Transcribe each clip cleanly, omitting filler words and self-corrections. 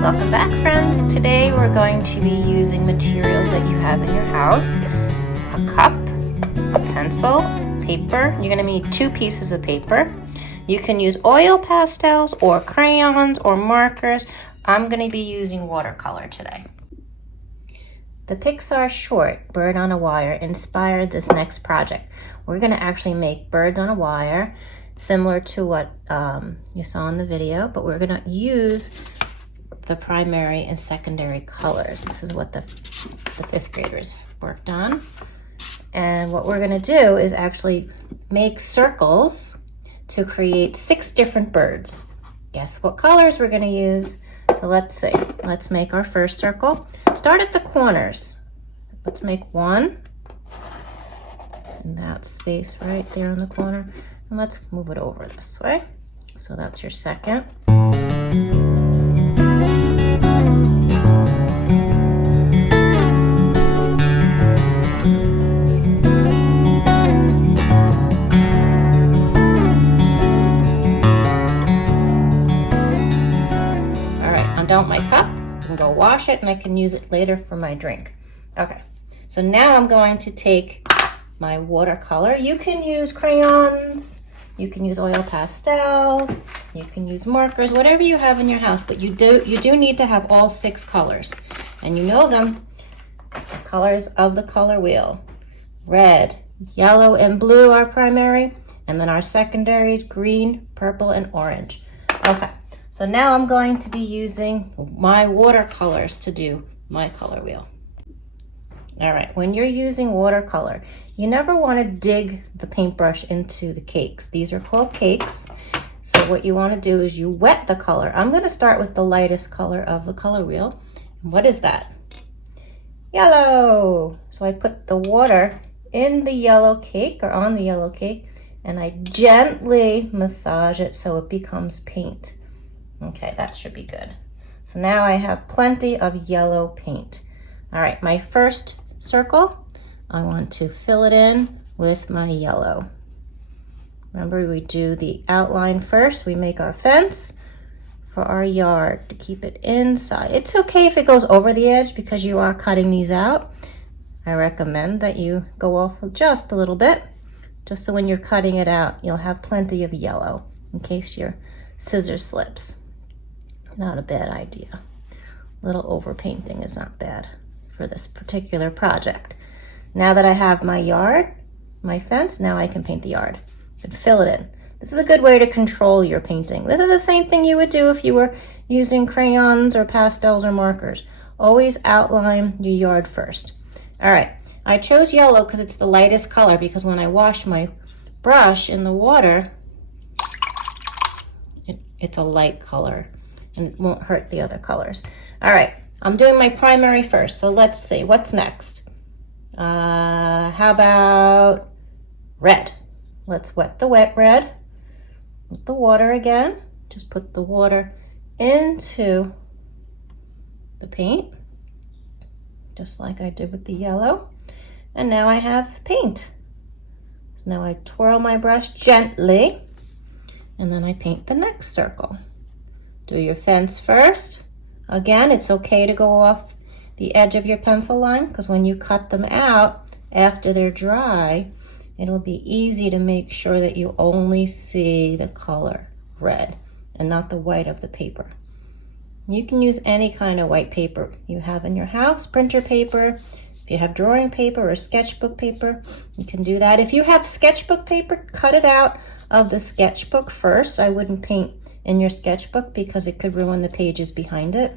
Welcome back, friends. Today we're going to be using materials that you have in your house. A cup, a pencil, paper. You're going to need 2 pieces of paper. You can use oil pastels or crayons or markers. I'm going to be using watercolor today. The Pixar short, Bird on a Wire, inspired this next project. We're going to actually make birds on a wire, similar to what you saw in the video, but we're going to use the primary and secondary colors. This is what the 5th graders worked on. And what we're going to do is actually make circles to create 6 different birds. Guess what colors we're going to use? So let's see. Let's make our first circle. Start at the corners. Let's make 1 in that space right there in the corner. And let's move it over this way. So that's your second. Dump my cup and go wash it, and I can use it later for my drink. Okay, so now I'm going to take my watercolor. You can use crayons, you can use oil pastels, you can use markers, whatever you have in your house, but you do need to have all 6 colors, and you know them, the colors of the color wheel. Red, yellow, and blue are primary, and then our secondaries, green, purple, and orange. Okay. So now I'm going to be using my watercolors to do my color wheel. All right, when you're using watercolor, you never want to dig the paintbrush into the cakes. These are called cakes. So what you want to do is you wet the color. I'm going to start with the lightest color of the color wheel. What is that? Yellow. So I put the water in the yellow cake or on the yellow cake, and I gently massage it so it becomes paint. Okay, that should be good. So now I have plenty of yellow paint. All right, my first circle, I want to fill it in with my yellow. Remember, we do the outline first. We make our fence for our yard to keep it inside. It's okay if it goes over the edge because you are cutting these out. I recommend that you go off just a little bit, just so when you're cutting it out, you'll have plenty of yellow in case your scissors slips. Not a bad idea. Little overpainting is not bad for this particular project. Now that I have my yard, my fence, now I can paint the yard and fill it in. This is a good way to control your painting. This is the same thing you would do if you were using crayons or pastels or markers. Always outline your yard first. All right, I chose yellow because it's the lightest color, because when I wash my brush in the water, it's a light color and it won't hurt the other colors. All right, I'm doing my primary first, so let's see, what's next? How about red? Let's wet the wet red with the water again. Just put the water into the paint, just like I did with the yellow. And now I have paint. So now I twirl my brush gently, and then I paint the next circle. Do your fence first. Again, it's okay to go off the edge of your pencil line, because when you cut them out after they're dry, it'll be easy to make sure that you only see the color red and not the white of the paper. You can use any kind of white paper you have in your house, printer paper. If you have drawing paper or sketchbook paper, you can do that. If you have sketchbook paper, cut it out of the sketchbook first. I wouldn't paint in your sketchbook because it could ruin the pages behind it.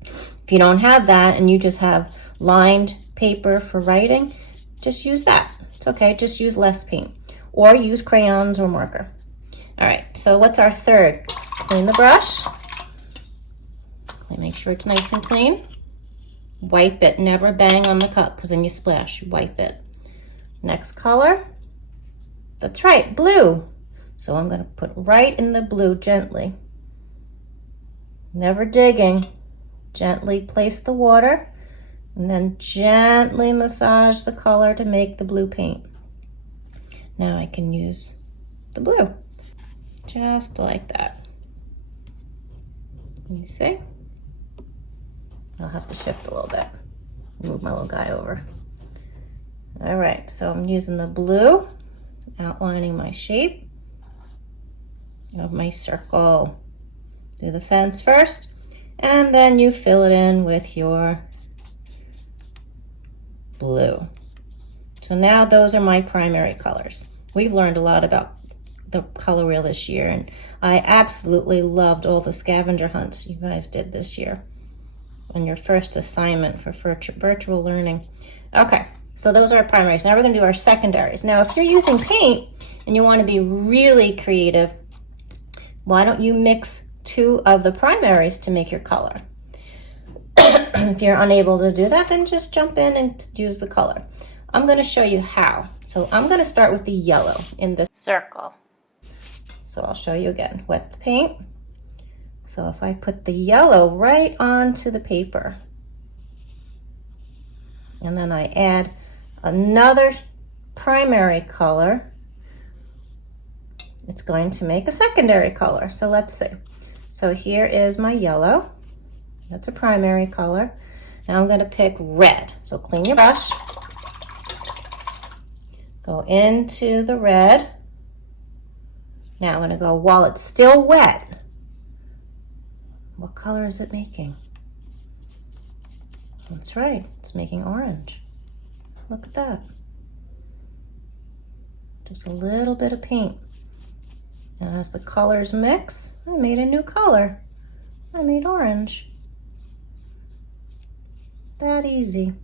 If you don't have that and you just have lined paper for writing, just use that. It's okay, just use less paint, or use crayons or marker. All right, so what's our third? Clean the brush. Make sure it's nice and clean. Wipe it, never bang on the cup because then you splash. Wipe it. Next color, that's right, blue. So I'm going to put right in the blue gently. Never digging. Gently place the water and then gently massage the color to make the blue paint. Now I can use the blue, just like that. You see? I'll have to shift a little bit. Move my little guy over. All right, so I'm using the blue, outlining my shape of my circle. Do the fence first, and then you fill it in with your blue. So now those are my primary colors. We've learned a lot about the color wheel this year, and I absolutely loved all the scavenger hunts you guys did this year on your first assignment for virtual learning. Okay, so those are our primaries. Now we're gonna do our secondaries. Now, if you're using paint and you wanna be really creative, why don't you mix 2 of the primaries to make your color? If you're unable to do that, then just jump in and use the color. I'm gonna show you how. So I'm gonna start with the yellow in this circle. So I'll show you again. Wet the paint. So if I put the yellow right onto the paper, and then I add another primary color, it's going to make a secondary color. So let's see. So here is my yellow. That's a primary color. Now I'm going to pick red. So clean your brush. Go into the red. Now I'm going to go, while it's still wet, what color is it making? That's right, it's making orange. Look at that. Just a little bit of paint. And as the colors mix, I made a new color. I made orange. That easy.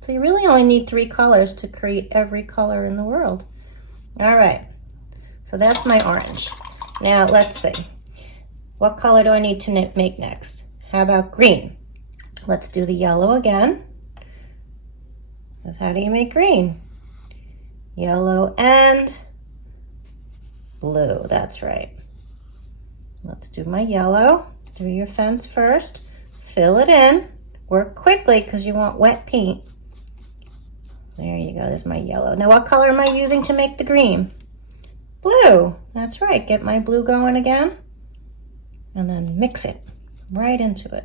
So you really only need 3 colors to create every color in the world. All right, so that's my orange. Now let's see. What color do I need to make next? How about green? Let's do the yellow again. How do you make green? Yellow and blue, that's right. Let's do my yellow. Do your fence first. Fill it in. Work quickly because you want wet paint. There you go, there's my yellow. Now what color am I using to make the green? Blue, that's right. Get my blue going again. And then mix it right into it.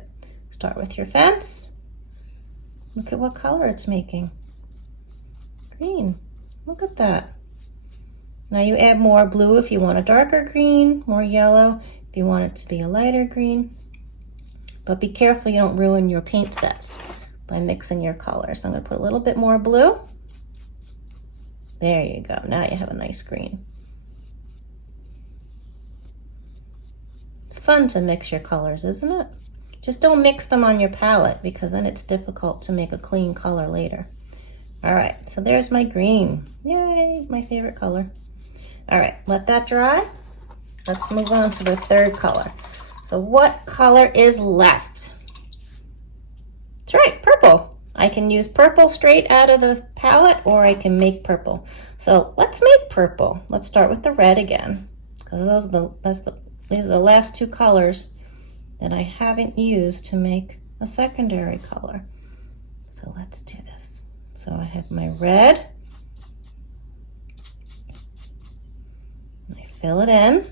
Start with your fence. Look at what color it's making. Green, look at that. Now you add more blue if you want a darker green, more yellow if you want it to be a lighter green. But be careful you don't ruin your paint sets by mixing your colors. So I'm gonna put a little bit more blue. There you go, now you have a nice green. It's fun to mix your colors, isn't it? Just don't mix them on your palette because then it's difficult to make a clean color later. All right, so there's my green. Yay, my favorite color. All right, let that dry. Let's move on to the third color. So what color is left? That's right, purple. I can use purple straight out of the palette or I can make purple. So let's make purple. Let's start with the red again because these are the last 2 colors that I haven't used to make a secondary color. So let's do this. So I have my red. I fill it in.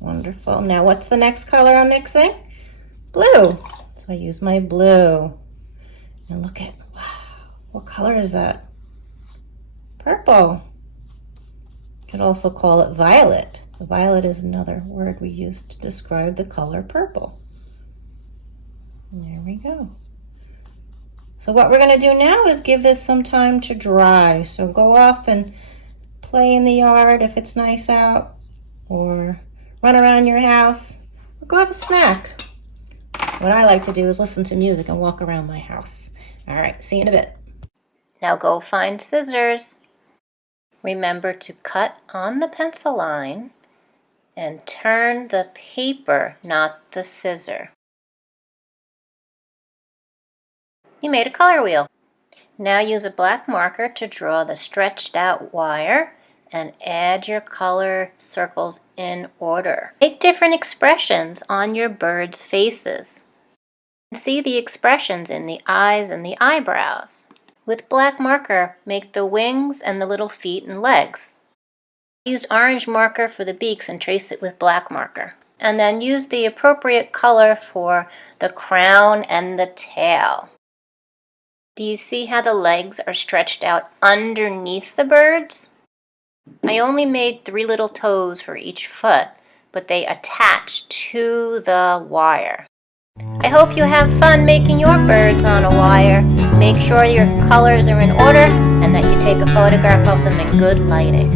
Wonderful. Now what's the next color I'm mixing? Blue. So I use my blue. And look at, wow, what color is that? Purple. You could also call it violet. Violet is another word we use to describe the color purple. There we go. So what we're going to do now is give this some time to dry. So go off and play in the yard if it's nice out, or run around your house, or go have a snack. What I like to do is listen to music and walk around my house. All right, see you in a bit. Now go find scissors. Remember to cut on the pencil line and turn the paper, not the scissor. You made a color wheel. Now use a black marker to draw the stretched out wire and add your color circles in order. Make different expressions on your birds' faces. See the expressions in the eyes and the eyebrows. With black marker, make the wings and the little feet and legs. Use orange marker for the beaks and trace it with black marker. and then use the appropriate color for the crown and the tail. Do you see how the legs are stretched out underneath the birds? I only made 3 little toes for each foot, but they attach to the wire. I hope you have fun making your birds on a wire. Make sure your colors are in order and that you take a photograph of them in good lighting.